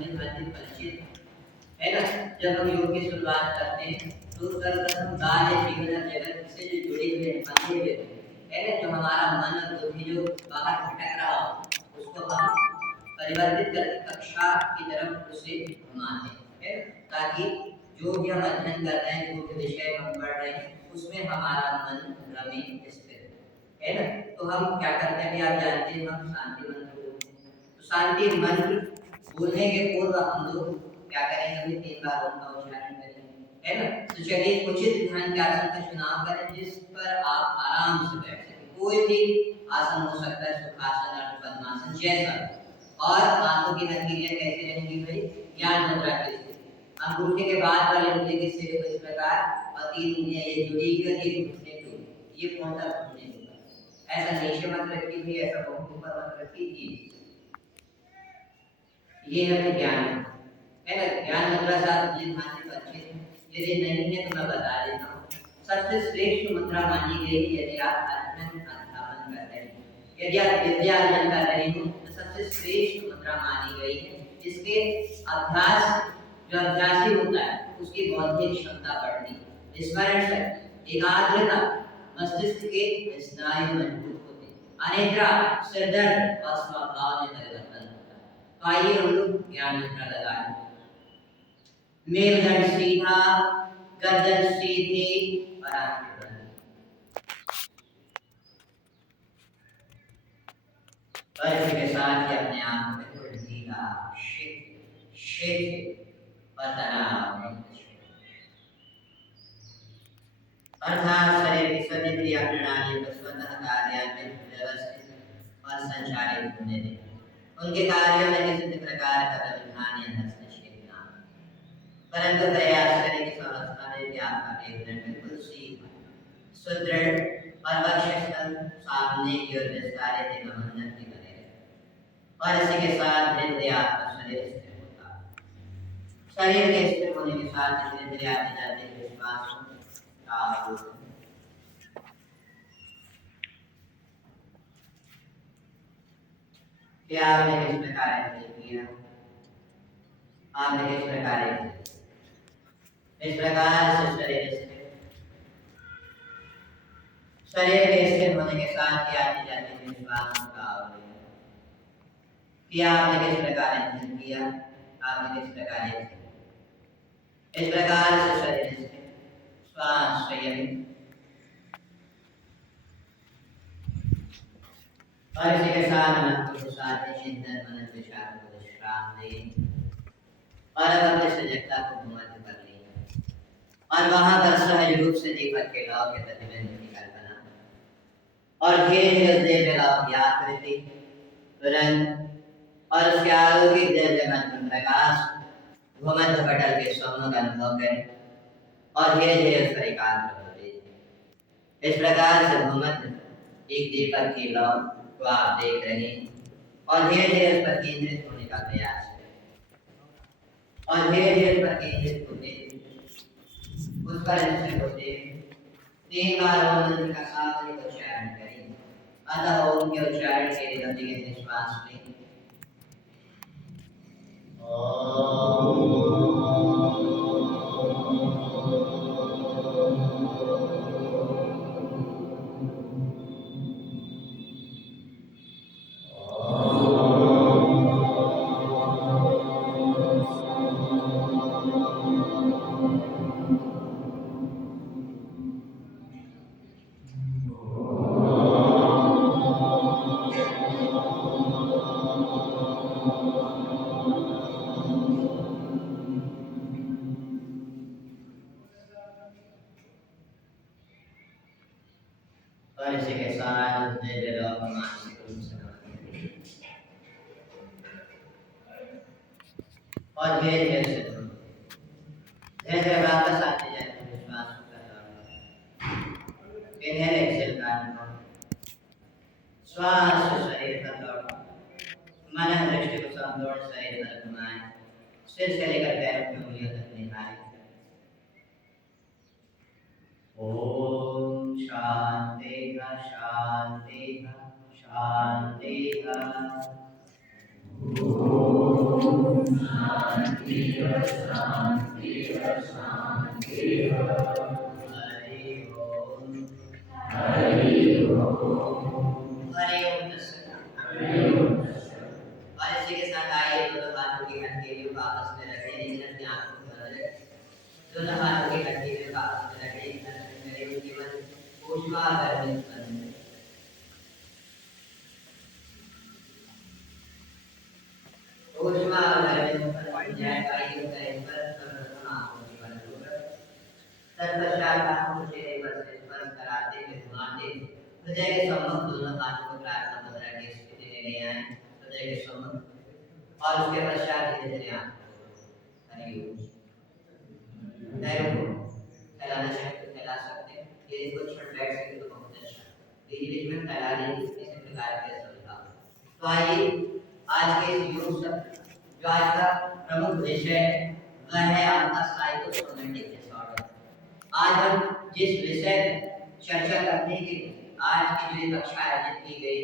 भली भांति परिचित है ना। जब हम योग की शुरुआत करते हैं तो सर्वप्रथम कार्य जीवन और जगत से जो जुड़े हुए बंधे हुए है ना, जो हमारा मन और बुद्धि जो बाहर भटक रहा हो उसको हम परिवर्तित करके कक्षा की तरफ उसे घुमाते हैं, ताकि जो भी हम अध्ययन कर रहे हैं, जो भी विषय हम पढ़ रहे हैं, उसमें हमारा मन रमे स्थिर है ना। तो हम क्या करते हैं, आप जानते हैं, हम शांति मंत्र बोलते हैं। तो शांति मंत्र बोलने के पूर्व हम लोग क्या करेंगे, अभी 3 बार ओम का उच्चारण करेंगे, है ना। तो चलिए उचित ध्यान के आसन का चुनाव करें जिस पर आप आराम से बैठ सकें। कोई भी आसन हो सकता है, सुखासन और पद्मासन जैसा। और आंखों की हथेलियां कैसे रहेंगी भाई, ज्ञान मुद्रा की स्थिति। अंगूठे के बाद वाले उंगली के सिरे को इस प्रकार और 3 उंगलियां ये जुड़ी हुई और ये घुटने टूटी, ये पौंधा घुटने टूटा। ऐसा नीचे मत रखिए भी, ऐसा बहुत ऊपर मत रखिए। ये है ज्ञान है ना। ज्ञान मुद्रा साथ उंगली भांति तो अच्छे हैं, यदि नहीं है तो मैं बता देता हूँ। सबसे श्रेष्ठ मुद्रा मानी गई यदि आप अध्ययन अध्यापन कर रहे हैं, यदि आप विद्या अर्जन कर रहे हो, सबसे श्रेष्ठ मुद्रा मानी गई है। जिसके अभ्यास, जो अभ्यासी होता है उसकी बौद्धिक क्षमता बढ़ती, स्मरण शक्ति, एकाग्रता, मस्तिष्क के स्नायु मजबूत होते, अनिद्रा, सिर दर्द और स्वभाव में परिवर्तन होता है। तो आइए हम लोग ज्ञान मुद्रा लगाएं। मेरुदंड सीधा, गर्दन सीधी और आंखें बंद। और इसके साथ ही अपने आप में थोड़ी ढीला, शिथिल और तनाव अर्थात शरीर की सभी क्रिया प्रणाली को स्वतः कार्यान्वित, व्यवस्थित और संचालित होने दें। उनके कार्यों में किसी प्रकार का व्यवधान या हस्तक्षेप न हो, परंतु प्रयास करें कि अवस्था में भी आपका वेतन बिल्कुल सीधा, सुदृढ़ और वक्षस्थल सामने की ओर विस्तारित एवं मंदन की बने रहे। और इसी के साथ धीरे आपका शरीर स्थिर होता है। शरीर के स्थिर होने के साथ धीरे धीरे आते जाते विश्वास क्या आपने किस प्रकार किया, आपने किस प्रकार इस प्रकार से शरीर के स्थिर होने के साथ ही आते जाते विश्वास का किया, आपने किस प्रकार किया, आपने किस प्रकार इस प्रकार से शरीर श्वास संयमित और इसी के साथ मन को शांति, चिंतन, मनन, विचार को विश्राम दें और अब अपने सजगता को भूमध्य कर लें और वहां पर सहज रूप से दीपक के लौ के प्रतिबिंब की कल्पना और धीरे धीरे उस दिव्य लौ की आकृति, रंग और उसके अलौकिक दिव्यमान प्रकाश भूमध्य पटल के सम्मुख अनुभव करें और धीरे धीरे उस पर एकाग्र होते। इस प्रकार से भूमध्य एक दीपक की लौ को आप देख रहे हैं और धीरे धीरे उस पर केंद्रित होने का प्रयास करें और धीरे धीरे उस पर केंद्रित होते उस पर स्थिर होते 3 बार ओम मंत्र का सात्विक उच्चारण करें। अतः ओम के उच्चारण के लिए गंभीर श्वास लें। और इसी के साथ धीरे मानसिक रूप से और धीरे धीरे वापस आते जाते विश्वास इन्हें एक्सेल करना श्वास शरीर का दौड़ मन दृष्टि को संपूर्ण शरीर पर घुमाएं, सिर से लेकर पैरों की उंगलियों तक निहारें। ओम शांति शांति शांति। और इसी के साथ आइए दोनों हाथों की हथेलियों को आपस में रखें, लेकिन अपनी आंखों को बंद रखें। दोनों हाथों की हथेलियों को आपस में रखें, करें केवल ऊष्मा गर्मी उत्पन्न करें। ऊष्मा गर्मी उत्पन्न हो जाए, आइए उसका इस पर सर्वप्रथम आंखों की बंद होकर तत्पश्चात आंखों को चेहरे पर से स्पर्श कराते हुए घुमाते हृदय के सम्मुख दोनों हाथों को प्रार्थना मुद्रा की स्थिति में ले आए, हृदय के सम्मुख, और उसके पश्चात धीरे धीरे आंखों पैरों को फैलाना चाहे तो फैला सकते हैं, यदि कुछ क्षण बैठ सके तो बहुत अच्छा, बीच बीच में फैला लेंगे इसी प्रकार के समझा। तो आइए आज के इस योग सत्र जो आज का प्रमुख विषय है वह है आपका साइकोसोमैटिक डिसऑर्डर। आज हम जिस विषय पर चर्चा करने के लिए आज की जो कक्षा आयोजित की गई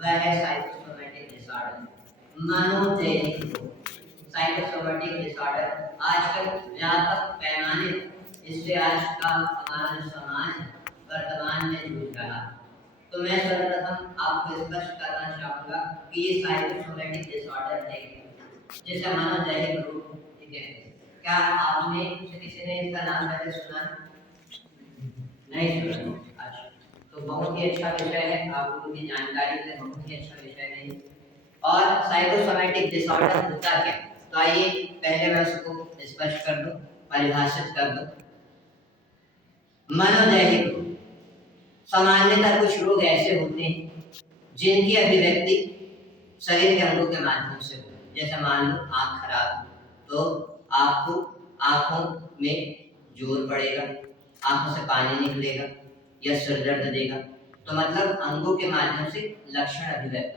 वह है साइकोसोमैटिक डिसऑर्डर, मनोदैहिक रोग। साइकोसोमैटिक डिसऑर्डर आजकल व्यापक पैमाने इससे आज का हमारा समाज वर्तमान में जूझ रहा है। तो मैं सर्वप्रथम आपको स्पष्ट करना चाहूंगा कि ये साइकोसोमैटिक डिसऑर्डर है जिसे मनोदैहिक रोग कहते हैं। क्या आपने किसी ने इसका नाम पहले सुना? नहीं सुना? अच्छा, तो बहुत ही अच्छा विषय है, आप लोगों की जानकारी से बहुत ही अच्छा विषय है। और साइकोसोमैटिक डिसऑर्डर होता क्या? तो आइए पहले मैं उसको स्पष्ट कर दूं, परिभाषित कर दूं। मनोदैहिक रोग सामान्यतः कुछ रोग ऐसे होते हैं जिनकी अभिव्यक्ति शरीर के अंगों के माध्यम से हो, जैसे मान लो आंख खराब तो आपको आंखों में जोर पड़ेगा, आंखों से पानी निकलेगा या सिर दर्द देगा, तो मतलब अंगों के माध्यम से लक्षण अभिव्यक्त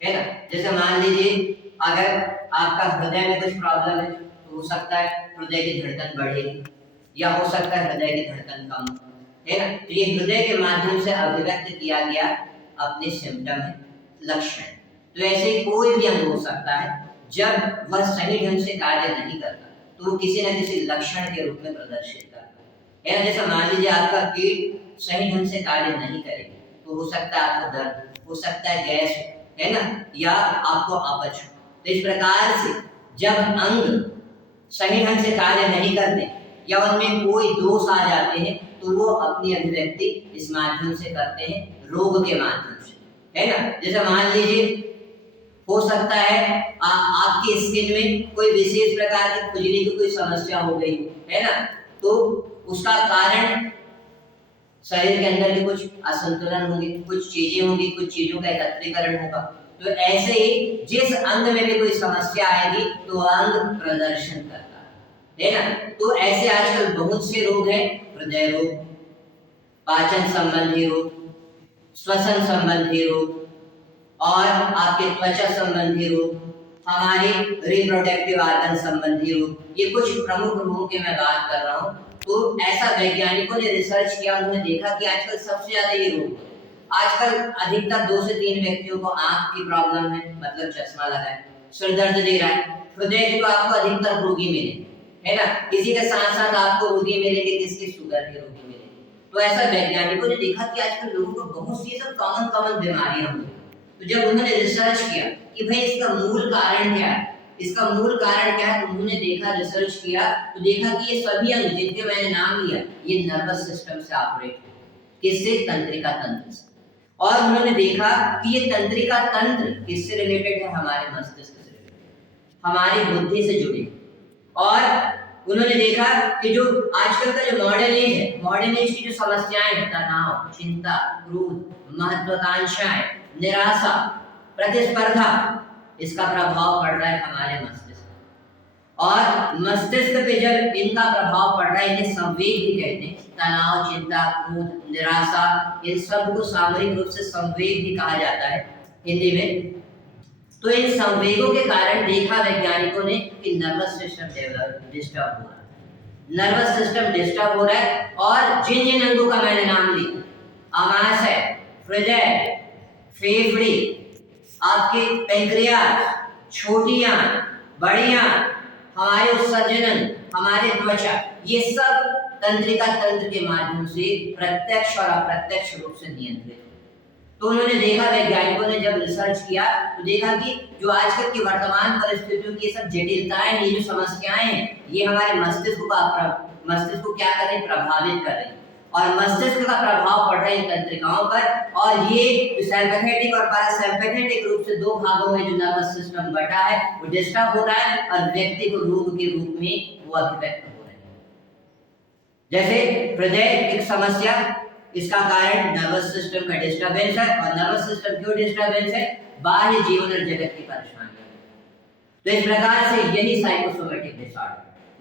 है ना। जैसे मान लीजिए अगर आपका हृदय में कुछ प्रॉब्लम है तो हो सकता है हृदय की धड़कन बढ़ेगी या हो सकता है हृदय की धड़कन कम, है ना। तो ये हृदय के माध्यम से अभिव्यक्त किया गया अपने सिम्टम है, लक्षण। तो ऐसे कोई भी अंग हो सकता है जब वह सही ढंग से कार्य नहीं करता तो वो किसी न किसी लक्षण के रूप में प्रदर्शित करता है ना। जैसे मान लीजिए आपका पेट सही ढंग से कार्य नहीं करेगा तो हो सकता है आपको दर्द, हो सकता है गैस, है ना, या आपको अपच। तो इस प्रकार से जब अंग सही ढंग से कार्य नहीं करते या उनमें कोई दोष आ जाते हैं तो वो अपनी अभिव्यक्ति इस माध्यम से करते हैं, रोग के माध्यम से, है ना। जैसे मान लीजिए हो सकता है आपकी स्किन में कोई विशेष प्रकार की खुजली की कोई समस्या हो गई है ना, तो उसका कारण शरीर के अंदर भी कुछ असंतुलन होंगे, कुछ चीजें होंगी, कुछ चीजों का एकत्रीकरण होगा। तो ऐसे ही जिस अंग में भी कोई समस्या आएगी तो अंग प्रदर्शन करता है ना। तो ऐसे आजकल बहुत से रोग हैं, हृदय रोग, पाचन संबंधी रोग, श्वसन संबंधी रोग और आपके त्वचा संबंधी रोग, हमारे रिप्रोडक्टिव ऑर्गन संबंधी रोग, ये कुछ प्रमुख रोगों की मैं बात कर रहा हूँ। तो ऐसा वैज्ञानिकों ने रिसर्च किया, उन्होंने देखा कि आजकल सबसे ज्यादा ये रोग, आजकल अधिकतर 2 से 3 व्यक्तियों को आंख की प्रॉब्लम है, मतलब चश्मा लगा है, सिर दर्द दे रहा है, हृदय के तो आपको अधिकतर रोगी मिले, है ना। इसी के साथ साथ आपको रोगी मिलेंगे किसके? शुगर के रोगी मिलेंगे। तो ऐसा वैज्ञानिकों ने देखा कि आजकल लोगों को बहुत सी सब कॉमन बीमारियां होती हैं। तो जब उन्होंने रिसर्च किया कि भाई इसका मूल कारण क्या है, इसका मूल कारण क्या है, उन्होंने देखा, रिसर्च किया तो देखा कि ये सभी अंग जिनके मैंने नाम लिया ये नर्वस सिस्टम से ऑपरेट है, किससे? तंत्रिका तंत्र से। और उन्होंने देखा कि ये तंत्रिका तंत्र किससे रिलेटेड है? हमारे मस्तिष्क से रिलेटेड, हमारी बुद्धि से जुड़ी। और उन्होंने देखा कि जो आजकल का जो मॉडर्न एज है, मॉडर्न एज की जो समस्याएं हैं, तनाव, चिंता, क्रोध, महत्वाकांक्षाएं, निराशा, प्रतिस्पर्धा, इसका प्रभाव पड़ रहा है हमारे मस्तिष्क। और मस्तिष्क पे जब इनका प्रभाव पड़ रहा है, इन्हें संवेग भी कहते हैं, तनाव, चिंता, क्रोध, निराशा, इन सब को सामूहिक रूप से संवेग भी कहा जाता है हिंदी में। तो इन संवेगों के कारण देखा वैज्ञानिकों ने कि नर्वस सिस्टम डिस्टर्ब हो रहा है, नर्वस सिस्टम डिस्टर्ब हो रहा है। और जिन जिन अंगों का मैंने नाम लिया, आमाशय, हृदय, फेफड़े, आपके पैंक्रियास, छोटी आंत, बड़ी आंत, हमारे उत्सर्जन, हमारे त्वचा, ये सब तंत्रिका तंत्र के माध्यम से प्रत्यक्ष और अप्रत्यक्ष रूप से नियंत्रित है। तो उन्होंने देखा, वैज्ञानिकों ने जब रिसर्च किया तो देखा कि जो आजकल की वर्तमान परिस्थितियों की सब जटिलताएं हैं, ये जो समस्याएं हैं, ये हमारे मस्तिष्क को क्या कर रही, प्रभावित कर रही, और मस्तिष्क का प्रभाव पड़ रहा है इन तंत्रिकाओं पर। और ये सिंपैथेटिक और पैरासिम्पैथेटिक रूप से दो भागों में जो नर्वस सिस्टम बटा है वो डिस्टर्ब हो रहा है और व्यक्ति को रोग के रूप में वो अभिव्यक्त हो रहे हैं। जैसे हृदय की समस्या, इसका कारण नर्वस सिस्टम का डिस्टर्बेंस है। और नर्वस सिस्टम क्यों डिस्टर्बेंस है, बाह्य जीवन और जगत की परेशानी। तो इस प्रकार से यही साइकोसोमेटिक डिसऑर्डर,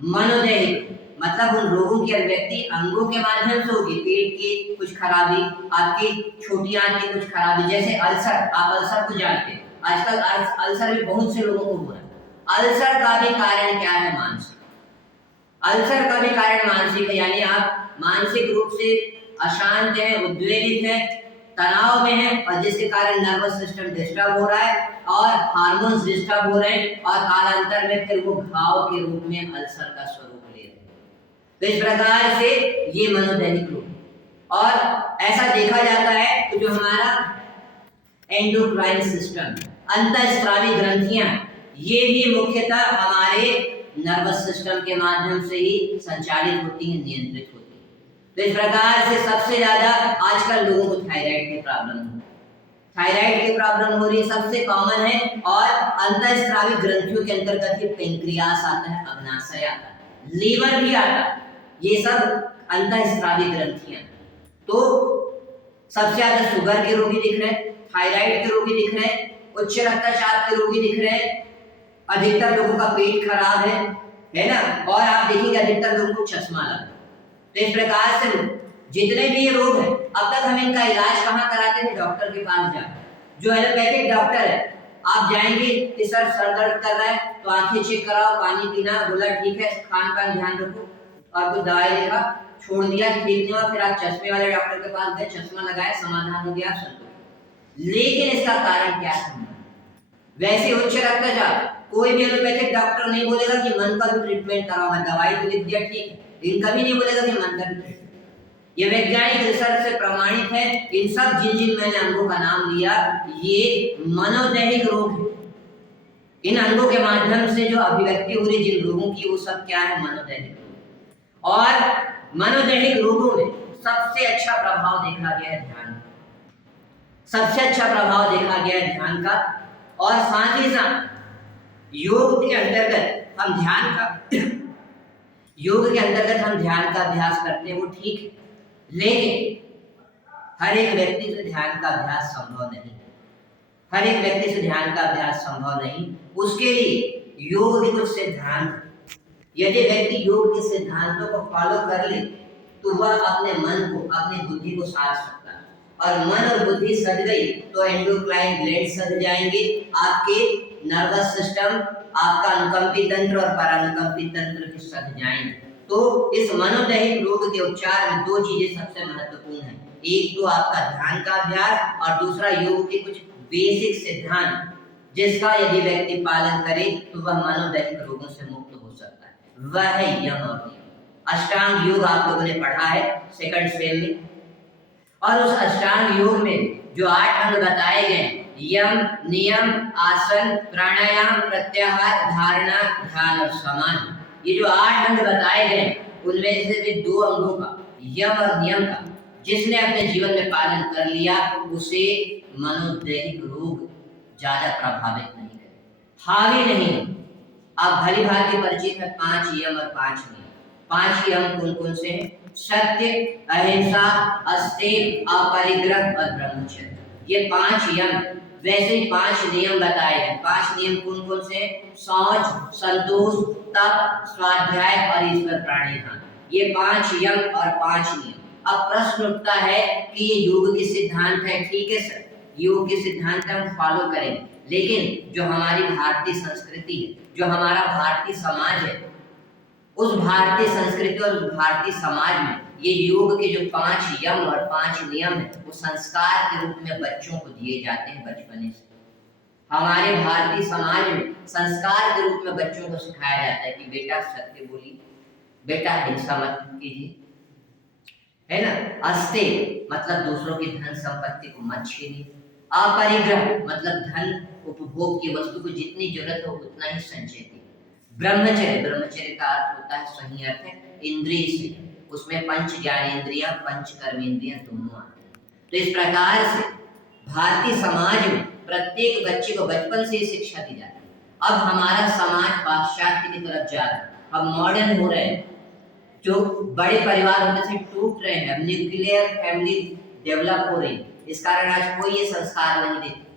मनोदैहिक, मतलब उन रोगों की अभिव्यक्ति अंगों के माध्यम से होगी। पेट की कुछ खराबी, आपकी छोटी आंत की कुछ खराबी, जैसे अल्सर, आप अल्सर को जानते हैं, आजकल अल्सर भी बहुत से लोगों को हो रहा है। अल्सर का भी कारण क्या है, मानसिक। अल्सर का भी कारण मानसिक है, यानी आप मानसिक रूप से अशांत है, उद्वेलित है, तनाव में है, और जिसके कारण नर्वस सिस्टम डिस्टर्ब हो रहा है और हार्मोन्स डिस्टर्ब हो रहे हैं, और कालांतर में फिर वो घाव के रूप में अल्सर का स्वरूप ले रहे हैं। तो इस प्रकार से ये मनोदैहिक रोग। और ऐसा देखा जाता है कि जो हमारा एंडोक्राइन सिस्टम, अंतःस्रावी ग्रंथियां, ये भी मुख्यतः हमारे नर्वस सिस्टम के माध्यम से ही संचालित होती हैं, नियंत्रित होती हैं। तो इस प्रकार से सबसे ज्यादा आजकल लोगों को थायराइड की प्रॉब्लम हो रही है, सबसे कॉमन है। और अंतःस्रावी ग्रंथियों के अंतर्गत ये पेंक्रियास आता है, अग्नाशय आता है, लीवर भी आता है, ये सब अंतःस्रावी ग्रंथियां। तो सबसे ज्यादा शुगर के रोगी दिख रहे हैं, थायराइड के रोगी दिख रहे हैं, उच्च रक्तचाप के रोगी दिख रहे हैं, अधिकतर लोगों का पेट खराब है ना, और आप देखिए अधिकतर लोगों को चश्मा लगा। तो इस प्रकार से जितने भी ये रोग है, अब तक हम इनका इलाज कहाँ कराते थे, डॉक्टर के पास जा। जो एलोपैथिक डॉक्टर है, आप जाएंगे कि सर दर्द कर रहा है तो आंखें चेक कराओ, पानी पीना, बोला ठीक है, खान पान ध्यान रखो, और कुछ दवाई लिखा, छोड़ दिया, ठीक नहीं हुआ, फिर आप चश्मे वाले डॉक्टर के पास गए, चश्मा लगाया, समाधान हो गया, संतुष्ट। लेकिन इसका कारण क्या है? वैसे उच्च रक्तचाप, कोई भी एलोपैथिक डॉक्टर नहीं बोलेगा कि मन का भी ट्रीटमेंट कराओ, दवाई तो लिख दिया ठीक है, लेकिन कभी नहीं बोलेगा कि मन का भी ट्रीटमेंट। ये वैज्ञानिक रिसर्च से प्रमाणित है। इन सब जिन मैंने अंगों का नाम लिया, ये मनोदैहिक रोग है। इन अंगों के माध्यम से जो अभिव्यक्ति हो रही जिन रोगों की, वो सब क्या है, मनोदैहिक रोग। और मनोदैहिक रोगों में सबसे अच्छा प्रभाव देखा गया है ध्यान, सबसे अच्छा प्रभाव देखा गया है ध्यान का। और साथ ही साथ योग के अंतर्गत हम ध्यान का अभ्यास करते हैं, वो ठीक है, लेकिन हर एक व्यक्ति से ध्यान का अभ्यास संभव नहीं। हर एक व्यक्ति से ध्यान का अभ्यास संभव नहीं। उसके लिए योग के कुछ सिद्धांत, यदि व्यक्ति योग के सिद्धांतों को फॉलो कर ले तो वह अपने मन को, अपनी बुद्धि को साध सकता है। और मन और बुद्धि सज गई तो एंडोक्राइन ग्लैंड सज जाएंगे, आपके नर्वस सिस्टम, आपका अनुकंपी तंत्र और परानुकंपी तंत्र भी सज जाएंगे। तो इस मनोदैहिक रोग के उपचार में दो चीजें सबसे महत्वपूर्ण हैं, एक तो आपका ध्यान का अभ्यास और दूसरा योग के कुछ बेसिक सिद्धांत, जिसका यदि व्यक्ति पालन करे तो वह मनोदैहिक रोगों से मुक्त हो सकता है। वह है यम और नियम। अष्टांग योग आप लोगों ने पढ़ा है सेकंड सेम में, और उस अष्टांग योग में जो 8 अंग बताए गए, यम, नियम, आसन, प्राणायाम, प्रत्याहार, धारणा, ध्यान और समाधि, ये जो 8 अंग बताए गए, उनमें से भी 2 अंगों का, यम और नियम का, जिसने अपने जीवन में पालन कर लिया, उसे मनोदैहिक रोग ज्यादा प्रभावित नहीं करे, हावी नहीं। आप भली भांति परिचित है 5 यम और 5 नियम। 5 यम कौन कौन से हैं? सत्य, अहिंसा, अस्तेय, अपरिग्रह और ब्रह्मचर्य। ये 5 यम। वैसे ही 5 नियम बताए हैं। 5 नियम कौन कौन से? शौच, संतोष, तप, स्वाध्याय और ईश्वर प्रणिधान। ये 5 यम और 5 नियम। अब प्रश्न उठता है कि ये योग के सिद्धांत है, ठीक है सर, योग के सिद्धांत हम फॉलो करेंगे, लेकिन जो हमारी भारतीय संस्कृति है, जो हमारा भारतीय समाज है, उस भारतीय संस्कृति और भारतीय समाज में ये योग के जो 5 यम और 5 नियम है, वो संस्कार के रूप में बच्चों को दिए जाते हैं बचपने से। हमारे भारतीय समाज में संस्कार के रूप में बच्चों को सिखाया जाता है कि बेटा सत्य बोलिए, बेटा हिंसा मत कीजिए, है ना। अस्ते मतलब दूसरों की धन संपत्ति को मत छीनिए। अपरिग्रह मतलब धन उपभोग की वस्तु को जितनी जरूरत हो उतना ही संचय कीजिए। ब्रह्मचर्य, ब्रह्मचर्य का अर्थ होता है, सही अर्थ है इंद्रिय से, उसमें पंच ज्ञानेंद्रियां पंच कर्मेंद्रियां दोनों आते हैं। तो इस प्रकार से भारतीय समाज में प्रत्येक बच्चे को बचपन से शिक्षा दी जाती है। अब हमारा समाज पाश्चात्य की तरफ जा रहा है, अब मॉडर्न हो रहे हैं, जो बड़े परिवार होने से टूट रहे हैं, अब न्यूक्लियर फैमिली डेवलप हो रही है। इस कारण आज कोई ये संस्कार नहीं देते।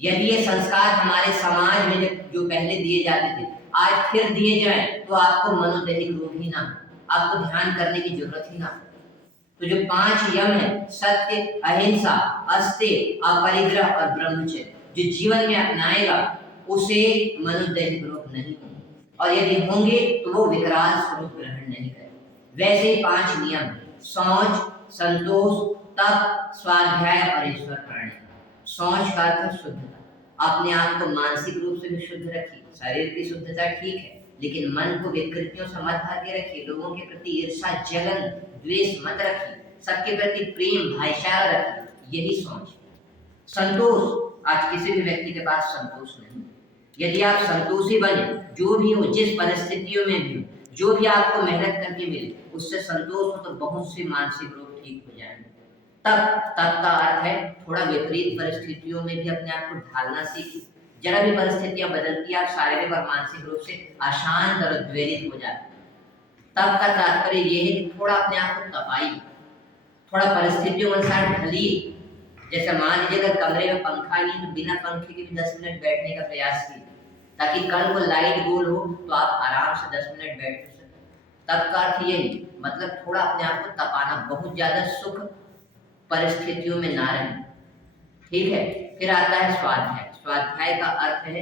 यदि ये संस्कार हमारे समाज में जो पहले दिए जाते थे आज फिर दिए जाएं तो आपको मनोदैहिक रोग ही ना, आपको ध्यान करने की जरूरत ही ना। तो जो 5 यम है, सत्य, अहिंसा, अस्तेय, अपरिग्रह और ब्रह्मचर्य, जो जीवन में अपनाएगा उसे मनोदैहिक रोग नहीं होंगे, और यदि होंगे तो वो विकराल स्वरूप ग्रहण नहीं करेगा। वैसे ही 5 नियम, शौच, संतोष, तप, स्वाध्याय और ईश्वर प्राणायाम। शौच का अर्थ शुद्धता, अपने आप को मानसिक रूप से भी शुद्ध रखिए। शरीर की शुद्धता ठीक है, लेकिन मन को विकृतियों से मत भर के रखिए। लोगों के प्रति ईर्ष्या, जलन, द्वेष मत रखिए। सबके प्रति प्रेम, भाईचारा रखिए, यही शौच। संतोष, आज किसी भी व्यक्ति के पास संतोष नहीं। यदि आप संतोषी बने, जो भी हो, जिस परिस्थितियों में भी हो, जो भी आपको मेहनत करके मिले उससे संतोष हो, तो बहुत से मानसिक रोग ठीक हो जाएंगे। तप का अर्थ है थोड़ा विपरीत परिस्थितियों में भी अपने आप को ढालना सीखिए। जरा भी परिस्थितियां बदलती, आप शारीरिक और मानसिक रूप से अशांत और उद्वेलित हो जाते। तप का तात्पर्य यह है कि थोड़ा अपने आप को तपाइए, थोड़ा परिस्थितियों के अनुसार ढलिए। जैसे मान लीजिए अगर कमरे में पंखा नहीं तो बिना पंखे के भी 10 मिनट बैठने का प्रयास कीजिए, ताकि कल को लाइट गोल हो तो आप आराम से 10 मिनट बैठ सकें। तप का अर्थ यही, मतलब थोड़ा अपने आप को तपाना, बहुत ज्यादा सुख परिस्थितियों में ना रहें, ठीक है। फिर आता है स्वाध्याय। स्वाध्याय का अर्थ है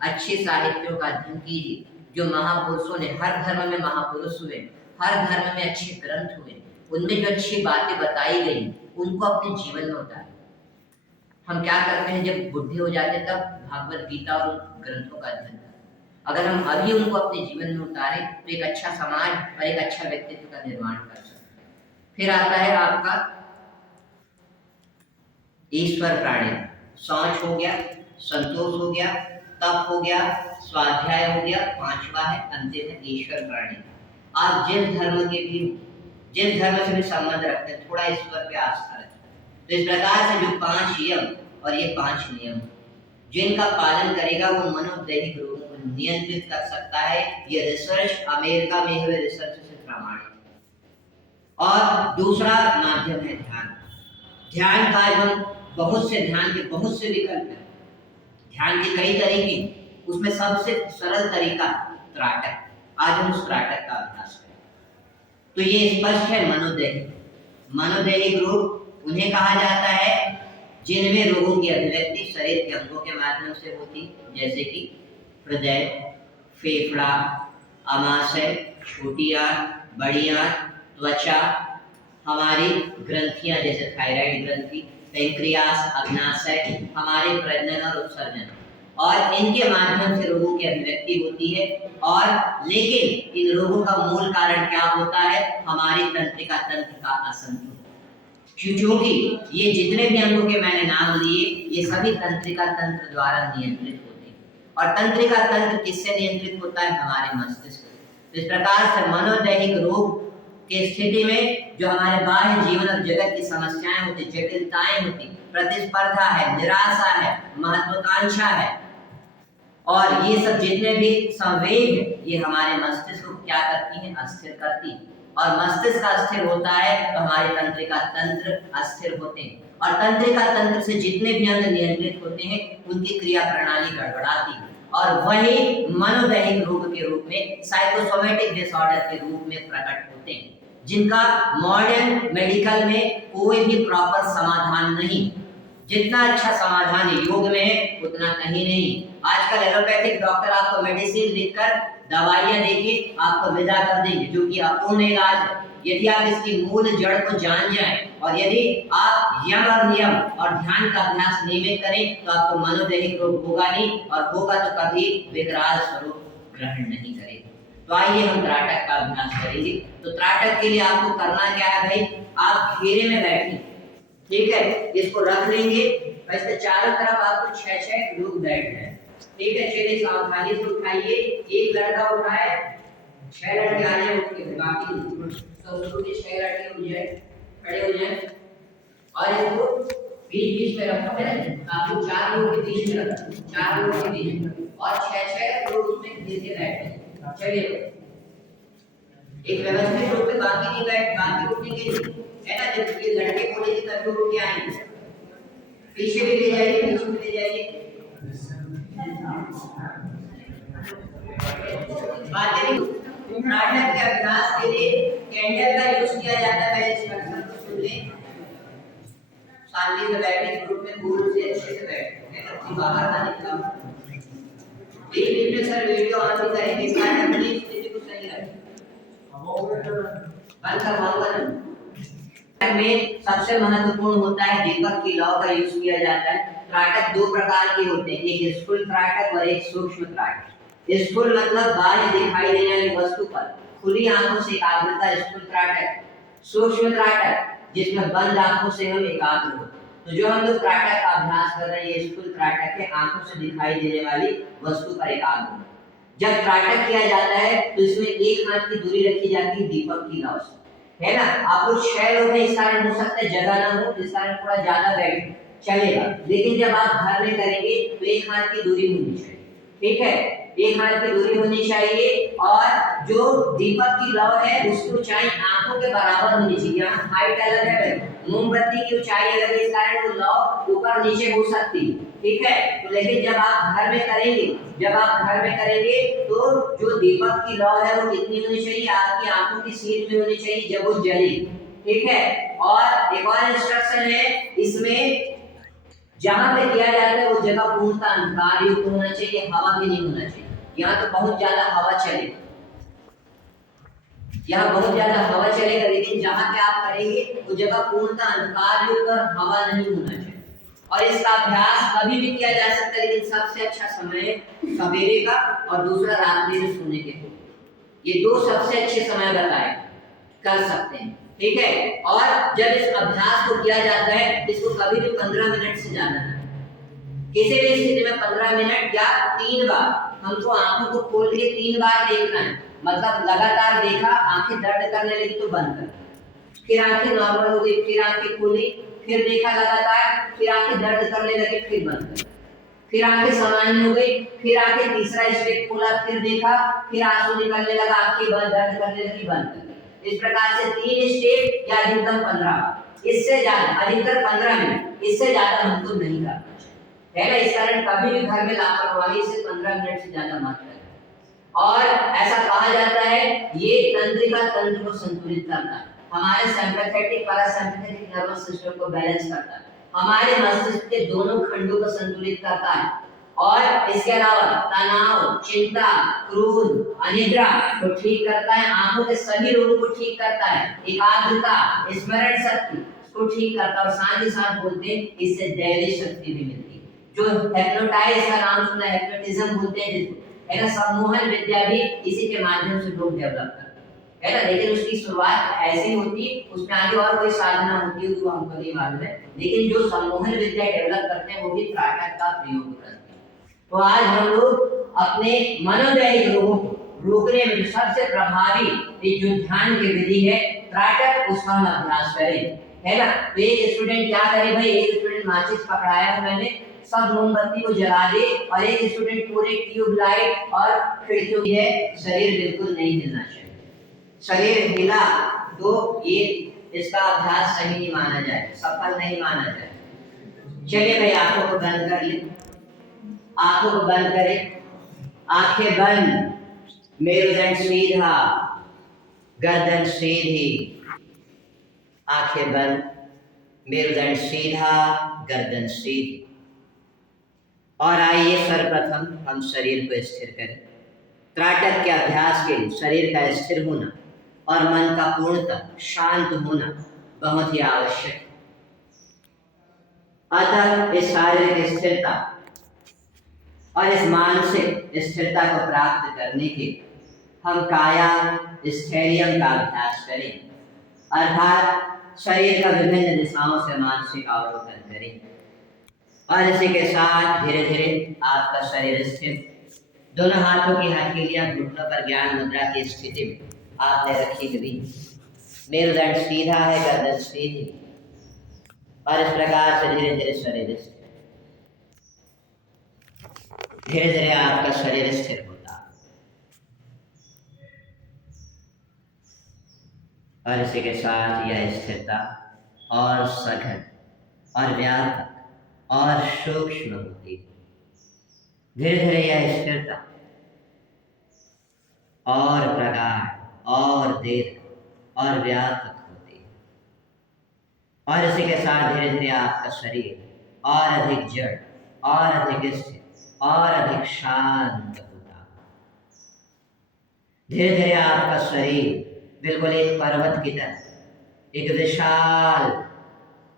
अच्छे साहित्यों का अध्ययन कीजिए। जो महापुरुषों ने, हर धर्म में महापुरुष हुए, हर धर्म में अच्छे ग्रंथ हुए, उनमें जो अच्छी बातें बताई गई उनको अपने जीवन में उतारें। हम क्या करते हैं, जब बुढ़े हो जाते तब भागवत गीता और ग्रंथों का अध्ययन करें। अगर हम अभी उनको अपने जीवन में उतारें तो एक अच्छा समाज और एक अच्छा व्यक्तित्व का निर्माण कर सकते हैं। फिर आता है आपका ईश्वर प्राणायाम। शौच हो गया, संतोष हो गया, तप हो गया, स्वाध्याय हो गया, 5वां है अंतिम है ईश्वर प्राणायाम। आप जिस धर्म के भी, जिस धर्म से भी संबंध रखते हैं, थोड़ा ईश्वर पे आस्था रखें। तो इस प्रकार से जो 5 यम और ये 5 नियम जिनका पालन करेगा वो मनोदैहिक रोगों को नियंत्रित कर सकता है। ये रिसर्च अमेरिका में हुए रिसर्च से प्रमाणित है। और दूसरा माध्यम है ध्यान। ध्यान का हम बहुत से ध्यान के बहुत से विकल्प हैं, ध्यान के कई तरीके, उसमें सबसे सरल तरीका त्राटक। आज हम उस त्राटक का अभ्यास करें। तो ये स्पष्ट है, मनोदैहिक रोग उन्हें कहा जाता है जिनमें रोगों की अभिव्यक्ति शरीर के अंगों के माध्यम से होती, जैसे कि हृदय, फेफड़ा, आमाशय, छोटी आंत, बड़ी आंत, त्वचा, हमारी ग्रंथियां जैसे थायराइड ग्रंथि, पैंक्रियास, अग्नाशय, हमारे प्रजनन और उत्सर्जन, और इनके माध्यम से रोगों की अभिव्यक्ति होती है। और लेकिन इन रोगों का मूल कारण क्या होता है, हमारी तंत्रिका तंत्र का असंतुलन। क्योंकि ये जितने भी अंगों के मैंने नाम लिए ये सभी तंत्रिका तंत्र द्वारा नियंत्रित होते हैं। और तंत्रिका तंत्र किससे नियंत्रित होता है, हमारे मस्तिष्क से। इस प्रकार से मनोदैहिक रोग की स्थिति में जो हमारे बाह्य जीवन और जगत की समस्याएं होती, जटिलताएं होती, प्रतिस्पर्धा है, निराशा है, महत्वाकांक्षा है, और ये सब जितने भी संवेग है, ये हमारे मस्तिष्क को क्या करती है, अस्थिर करती है। और मस्तिष्क अस्थिर होता है तो हमारे तंत्रिका तंत्र अस्थिर होते हैं, और तंत्रिका तंत्र से जितने भी अंग नियंत्रित होते हैं उनकी क्रिया प्रणाली गड़बड़ाती है, और वही मनोदैहिक रोग के रूप में, साइकोसोमेटिक डिसऑर्डर के रूप में प्रकट होते हैं, जिनका मॉडर्न मेडिकल में कोई भी प्रॉपर समाधान नहीं। जितना अच्छा समाधान योग में है उतना कहीं नहीं। आजकल एलोपैथिक डॉक्टर आपको मेडिसिन लिखकर दवाइयां देके आपको विदा कर देंगे, जो कि अपूर्ण इलाज है, यदि आप इसकी मूल जड़ को जान जाएं और यदि आप यम और नियम और ध्यान का अभ्यास नियमित करें तो आपको मनोदैहिक रोग होगा नहीं, और होगा तो कभी विकराल स्वरूप ग्रहण नहीं करेगा। तो आइए हम त्राटक का अभ्यास करेंगे। तो त्राटक के लिए आपको करना क्या है भाई, आप घेरे में बैठिए, ठीक है, इसको रख लेंगे, वैसे चारों तरफ आपको 6-6 लोग बैठना है, ठीक है। चलिए सावधानी से उठाइए, एक लड़का उठाए, 6 लड़के आ जाए उठ के, बाकी सब शुरू के 6 लड़के उठ जाए, खड़े हो जाए और इसको बीच बीच में रखो है, आपको 4 लोगों के बीच में रखो, 4 लोगों के बीच में, और 6-6 लोग उसमें घिर के बैठे। चलिए एक व्यवस्थित रूप से, बाकी नहीं बैठ, बाकी उठेंगे है ना, जब ये लड़के बोलेंगे तब लोग उठ के आएंगे, पीछे भी ले जाइए, पीछे भी ले जाइए, बातें नहीं। नाटक के अभ्यास के लिए कैंडल का यूज किया जाता है, पहले इंस्ट्रक्शन को सुन लें, शांति से बैठे, ग्रुप में दूर से अच्छे से बैठे, है ना, बाहर ना निकला। बीच में सर वीडियो ऑन भी करेंगे, इसका अपनी स्थिति को सही रखें, बंद करवाऊंगा में सबसे महत्वपूर्ण होता है दीपक की लौ का यूज किया जाता है। त्राटक 2 प्रकार के होते हैं, एक स्थूल त्राटक और एक सूक्ष्म त्राटक। स्थूल मतलब बाहर दिखाई देने वाली वस्तु पर खुली आंखों से एकाग्रता स्थूल त्राटक। सूक्ष्म त्राटक जिसमें बंद आंखों से हम एकाग्र हो। तो जो हम लोग त्राटक का अभ्यास कर रहे हैं ये स्थूल त्राटक है, आंखों से दिखाई देने वाली वस्तु पर एकाग्र। जब त्राटक किया जाता है तो इसमें एक हाथ की दूरी रखी जाती है दीपक की लौ से, है ना। आप लोग 6 लोग हैं, इस कारण हो सकता है जगह ना हो, इस कारण थोड़ा ज्यादा बैठ चलेगा, लेकिन जब आप घर में करेंगे तो एक हाथ की दूरी होनी चाहिए, ठीक है, एक हाथ की दूरी होनी चाहिए। और जो दीपक की लौ है उसकी ऊंचाई आंखों के बराबर होनी चाहिए। यहाँ हाइट अलग है, मोमबत्ती की ऊंचाई अलग है, इस कारण वो लौ ऊपर नीचे हो सकती है, ठीक है। तो लेकिन जब आप घर में करेंगे, जब आप घर में करेंगे तो जो दीपक की लौ है वो कितनी होनी चाहिए, आपकी आंखों की सीध में होनी चाहिए जब वो जले, ठीक है। और एक और इंस्ट्रक्शन है इसमें, जहां पे किया जाता है वो जगह पूर्णतः अंधकार युक्त होना चाहिए, हवा भी नहीं होना चाहिए। यहाँ तो बहुत ज्यादा हवा चलेगा, यहाँ बहुत ज्यादा हवा चलेगा, लेकिन जहां पे आप करेंगे वो जगह पूर्णतः अंधकार युक्त और हवा नहीं होना चाहिए। और इसका अभ्यास कभी भी किया जा सकता है, लेकिन सबसे अच्छा समय सवेरे का और दूसरा रात्रि में सोने के हो, ये 2 सबसे अच्छे समय बताए कर सकते हैं, ठीक है। और जब इस अभ्यास को किया जाता है इसको कभी भी 15 मिनट से ज्यादा नहीं, किसी भी स्थिति में 15 मिनट या 3 बार हमको आंखों को खोल के 3 बार देखना है, मतलब लगातार देखा, आंखें दर्द करने लगी तो बंद कर, फिर आंखें नॉर्मल हो गई, फिर आंखें खोली, फिर देखा लगातार, फिर आंखें दर्द करने लगी, फिर बंद कर, फिर आंखें सामान्य हो गई, फिर आंखें तीसरा स्टेप खोला, फिर देखा, फिर आंसू निकलने लगा, आंखें बंद, दर्द करने लगी, बंद कर। इस प्रकार से 3 स्टेप या अधिकतम 15, इससे ज्यादा अधिकतर 15 मिनट, इससे ज्यादा हमको नहीं करना है ना। इस कारण कभी भी घर में लापरवाही से 15 मिनट से ज्यादा मत करें। और ऐसा कहा जाता है ये तंत्रिका तंत्र को संतुलित करता है, हमारे सिंपैथेटिक पैरासिम्पैथेटिक नर्वस सिस्टम को बैलेंस करता है, हमारे मस्तिष्क के दोनों खंडों को संतुलित करता है। और इसके अलावा तनाव, चिंता, क्रोध, अनिद्रा को ठीक करता है, आंखों के सभी रोगों को ठीक करता है, एकाग्रता, स्मरण शक्ति को ठीक करता है, और साथ ही साथ बोलते हैं इससे दैवी शक्ति भी मिलती है। जो हिप्नोटाइज का नाम सुना है, हिप्नोटिज्म बोलते हैं जिसको, है ना, सम्मोहन विद्या भी इसी के माध्यम से लोग डेवलप करते हैं, है ना। लेकिन उसकी शुरुआत ऐसे होती है, उसमें आगे और कोई साधना होती है वो हमको नहीं मालूम है, लेकिन जो सम्मोहन विद्या डेवलप करते हैं वो भी त्राटक का प्रयोग करते हैं। तो आज हम लोग अपने मनोदैहिक रोगों को रोकने में सबसे प्रभावी जो ध्यान की विधि है त्राटक, उसका हम अभ्यास करें, है ना। तो एक स्टूडेंट क्या करे भाई, एक स्टूडेंट माचिस पकड़ाया है मैंने, सब मोमबत्ती को जला दे, और एक स्टूडेंट पूरे ट्यूबलाइट और खिड़कियों है, शरीर बिल्कुल नहीं हिलना चाहिए। शरीर हिला तो ये इसका अभ्यास सही नहीं माना जाए, सफल नहीं माना जाए। चलिए भाई आंखों को बंद कर ले, आंखों को बंद करें, आंखें बंद, मेरुदंड सीधा, गर्दन सीधी, आंखें बंद, मेरुदंड सीधा, गर्दन सीधी। और आइए सर्वप्रथम हम शरीर को स्थिर करें। त्राटक के अभ्यास के लिए शरीर का स्थिर होना और मन का पूर्णतः शांत होना बहुत ही आवश्यक है। अतः इस शारीरिक स्थिरता और इस मानसिक स्थिरता को प्राप्त करने के हम काया स्थैर्यम का अभ्यास करें, अर्थात शरीर का विभिन्न दिशाओं से मानसिक अवलोकन करें। और इसी के साथ धीरे धीरे आपका शरीर स्थिर, दोनों हाथों की हथेलियां घुटनों पर ज्ञान मुद्रा की स्थिति में आपने रखी हुई, मेरुदंड सीधा है, गर्दन सीधी, और इस प्रकार से धीरे धीरे शरीर स्थिर, धीरे धीरे आपका शरीर स्थिर होता है। और इसी के साथ यह स्थिरता और सघन और व्यापक और सूक्ष्म होती है। धीरे धीरे यह स्थिरता और प्रगाढ़ और दीर्घ और व्यापक होती है। और इसी के साथ धीरे धीरे आपका शरीर और अधिक जड़ और अधिक स्थिर और अधिक शांत होता है। धीरे धीरे आपका शरीर बिल्कुल एक पर्वत की तरह, एक विशाल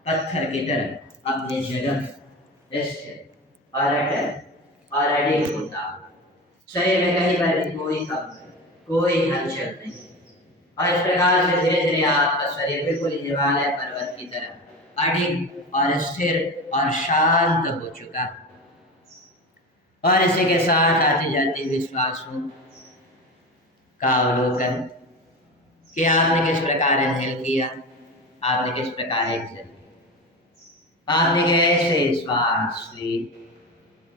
पत्थर की तरह अपनी जगह स्थिर और अटल और अडिग होता है। शरीर में कहीं पर भी कोई कम, कोई हलचल नहीं। और इस प्रकार से धीरे धीरे आपका शरीर बिल्कुल हिमालय पर्वत की तरह अडिग और स्थिर और शांत हो चुका है। और इसी के साथ आते जाते विश्वासों का अवलोकन कि आपने किस प्रकार इनहेल किया, आपने किस प्रकार एक्सहेल, आपने कैसे श्वास ली,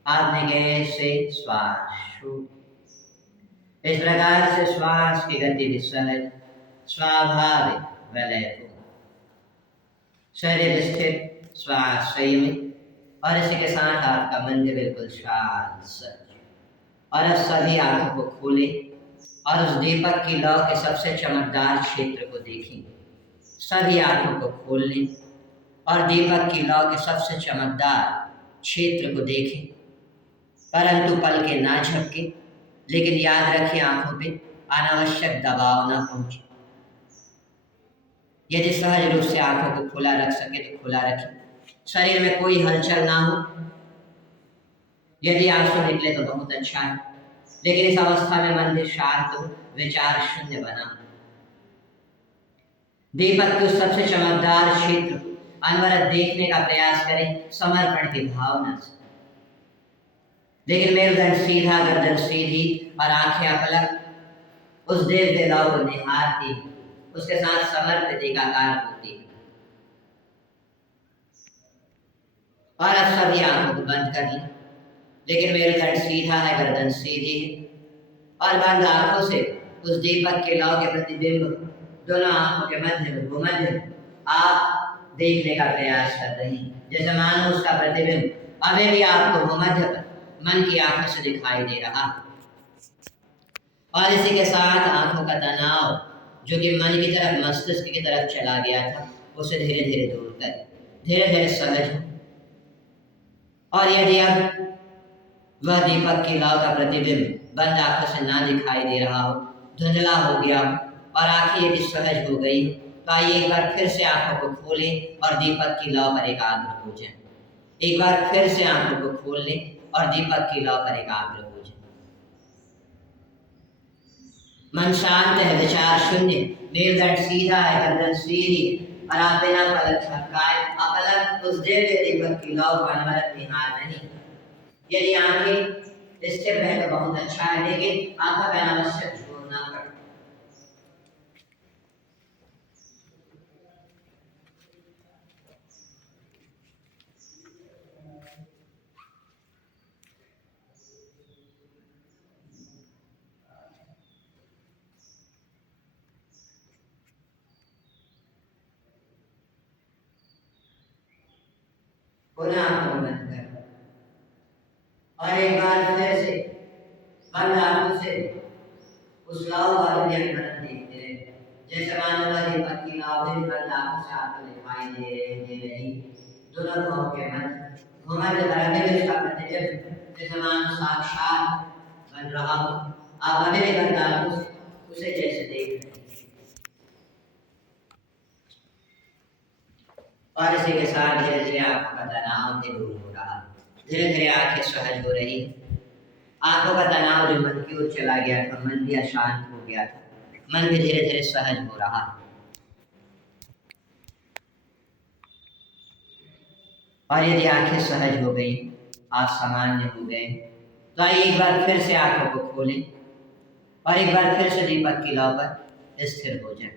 आपने कैसे श्वास छोड़ी। इस प्रकार से श्वास की गति भी सहज स्वाभाविक वलय हो, शरीर स्थिर, श्वास संयमित, और इसी के साथ आपका मन भी बिल्कुल शांत सच। और अब सभी आंखों को खोले और उस दीपक की लौ के सबसे चमकदार क्षेत्र को देखें। सभी आंखों को खोल लें और दीपक की लौ के सबसे चमकदार क्षेत्र को देखें, परंतु पल के ना झपके, लेकिन याद रखें आंखों पे अनावश्यक दबाव ना पहुंचे। यदि सहज रूप से आंखों को खुला रख सके तो खुला रखें, शरीर में कोई हलचल ना हो। यदि आंसू निकले तो बहुत अच्छा है, लेकिन इस अवस्था में मन भी शांत हो, विचार शून्य बना। दीपक के सबसे चमकदार क्षेत्र को अनवरत देखने का प्रयास करें समर्पण की भावना से। लेकिन मेरुदंड सीधा, गर्दन सीधी और आंखें अपलक उस दिव्य लौ को निहारती, उसके साथ समर्पित एकाकार होती। और अब सभी आंखों को बंद कर लें, लेकिन मेरुदंड सीधा है, गर्दन सीधी है, और बंद आंखों से उस दीपक के लौ के प्रतिबिंब दोनों आंखों के मध्य में भूमध्य आप देखने का प्रयास कर रही हैं, जैसे मानो उसका प्रतिबिंब अभी भी आपको भूमध्य पर मन की आंखों से दिखाई दे रहा। और इसी के साथ आंखों का तनाव जो कि मन की तरफ, मस्तिष्क की तरफ चला गया था, उसे धीरे धीरे दूर कर, धीरे धीरे सहज हो। और यदि अब वह दीपक की लौ का प्रतिबिंब बंद आंखों से ना दिखाई दे रहा हो, धुंधला हो गया हो, और आंखें यदि सहज हो गई, तो आइए एक बार फिर से आंखों को खोलें और दीपक की लौ पर एकाग्र हो जाएं। एक बार फिर से आंखों को खोल लें और दीपक की लौ पर एकाग्र हो जाएं। मन शांत है, विचार शून्य, मेरुदंड सीधा है, गर्दन सीधी, और आप बिना पलक झपकाए अपलक उस दिव्य दीपक की लौ को अनवरत निहार रही। यदि आंखें स्थिर रहे तो बहुत अच्छा है, लेकिन आंखों का अनावश्यक जोर ना पड़े। पुनः आंखों बंद कर और एक बार फिर से बंद आंखों से उस लौ वाले अनवरत देखते रहे, जैसे मानो वह दीपक की लौ भी बंद आंखों से आपको दिखाई दे रही। दोनों लौ के मध्य घुमंड धरने में उसका प्रतिबिंब जैसे मानो साक्षात बन रहा हो। आप अभी भी बंद आंखों से उसे जैसे देख रहे हैं। और इसी के साथ धीरे धीरे आंखों का तनाव भी दूर हो रहा, धीरे धीरे आंखें सहज हो रही, आंखों का तनाव जो मन की ओर चला गया था, मन भी अशांत हो गया था, मन भी धीरे धीरे सहज हो रहा। और यदि आंखें सहज हो गई, आप सामान्य हो गए, तो आइए एक बार फिर से आंखों को खोलें और एक बार फिर से दीपक की लौ पर स्थिर हो जाए।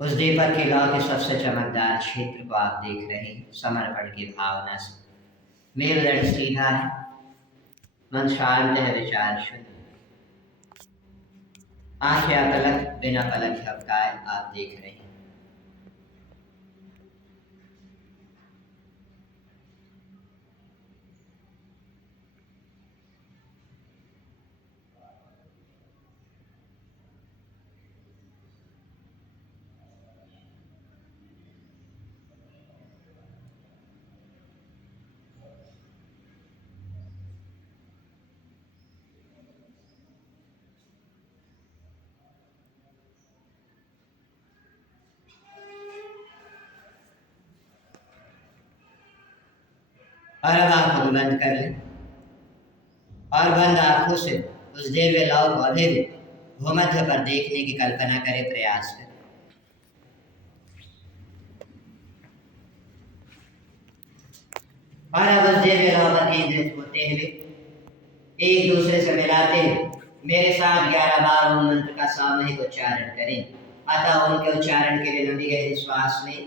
उस दीपक की लौ के सबसे चमकदार क्षेत्र को आप देख रहे हैं। समर्पण की भावना से मेरुदंड सीधा है, मन शांत है, विचार शून्य, आंखें अपलक, बिना पलक झपकाए आप देख रहे हैं। और अब आंखों को बंद कर लें और बंद आंखों से उस दिव्य लौ भव्य भूमध्य पर देखने की कल्पना करें, प्रयास करें। और अब उस दिव्य लौ पर केंद्रित होते हुए एक दूसरे से मिलाते हुए मेरे साथ 11 बार ओम मंत्र का सामूहिक उच्चारण करें। अतः ओम के उच्चारण के लिए लंबी गहरी श्वास लें।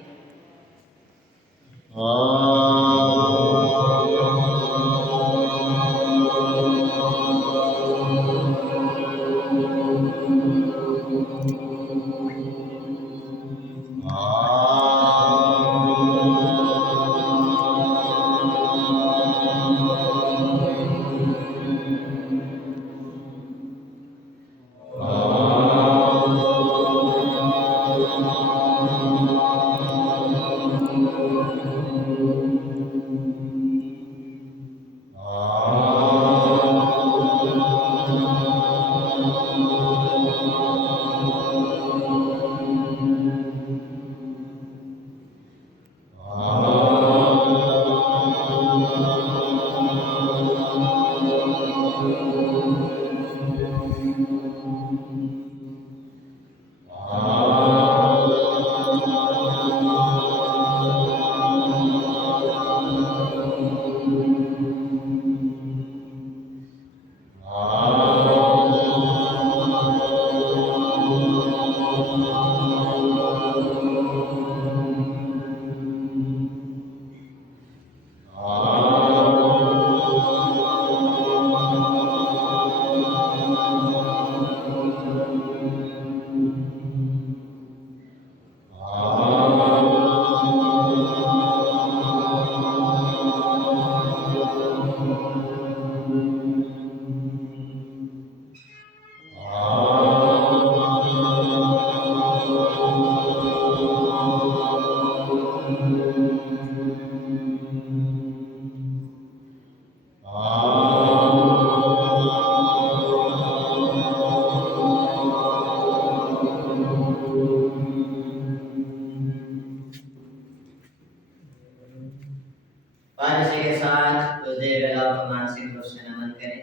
पानी के साथ उस दिव्य लौ को मानसिक रूप से नमन करें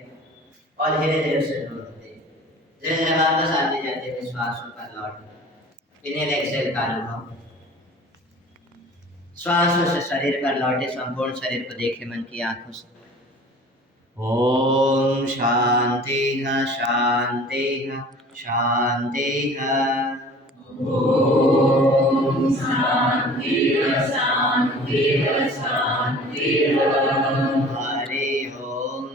और धीरे धीरे उसे दूर होते धीरे धीरे वापस आते जाते हुए श्वासों पर लौट इन्हेल एक्सेल का अनुभव। श्वासों से शरीर पर लौटे, संपूर्ण शरीर को देखे मन की आंखों से। ओम शांति शांति शांति। ओम शांति शांति शांति। हरि ओम।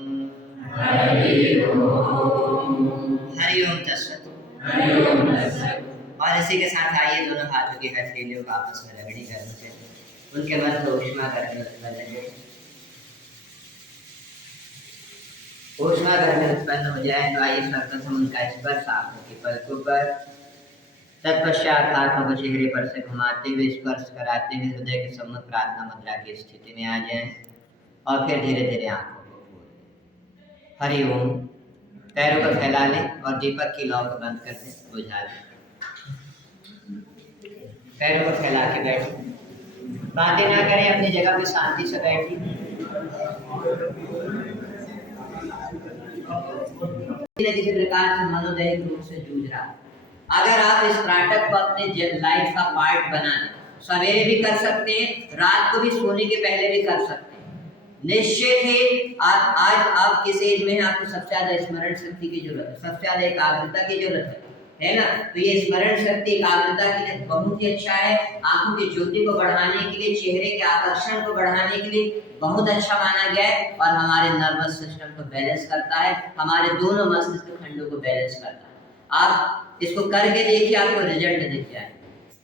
हरि ओम। हरि ओम तत्सत। हरि ओम तत्सत। और इसी के साथ आइए दोनों हाथों की हथेलियों का आपस में रगड़ी करते हैं, उनके मध्य ऊष्मा करने उत्पन्न लगे। ऊष्मा करने उत्पन्न हो जाए तो आइए सर्वप्रथम उनका स्पर्श आंखों की पलकों पर, तत्पश्चात हाथों को चेहरे पर से घुमाते हुए स्पर्श कराते हुए हृदय के सम्मुख प्रार्थना मुद्रा की स्थिति में आ जाएं और फिर धीरे धीरे आंखों को खोल दें। हरि ओम। पैरों को फैला लें और दीपक की लौ को बंद कर दें, बुझा दें। पैरों को फैला के बैठें, बातें ना करें, अपनी जगह पे शांति से बैठिए। किसी प्रकार से मनोदैहिक रूप से जूझ रहा है, अगर आप इस नाटक को अपने लाइफ का पार्ट बनाएं, सवेरे भी कर सकते हैं, रात को भी सोने के पहले भी कर सकते हैं। निश्चित है आज आप किस एज में हैं, आपको सबसे ज्यादा स्मरण शक्ति की जरूरत है, सबसे ज्यादा एकाग्रता की जरूरत है ना। तो ये स्मरण शक्ति एकाग्रता के लिए बहुत ही अच्छा है। आंखों की ज्योति को बढ़ाने के लिए, चेहरे के आकर्षण को बढ़ाने के लिए बहुत अच्छा माना गया है। और हमारे नर्वस सिस्टम को बैलेंस करता है, हमारे दोनों मस्तिष्क खंडों को बैलेंस करता है। आप इसको करके देखिए, आपको रिजल्ट दिख जाए।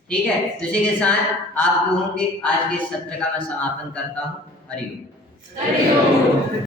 ठीक है, तो इसी के साथ आप लोगों के आज के सत्र का मैं समापन करता हूँ। हरि ओम।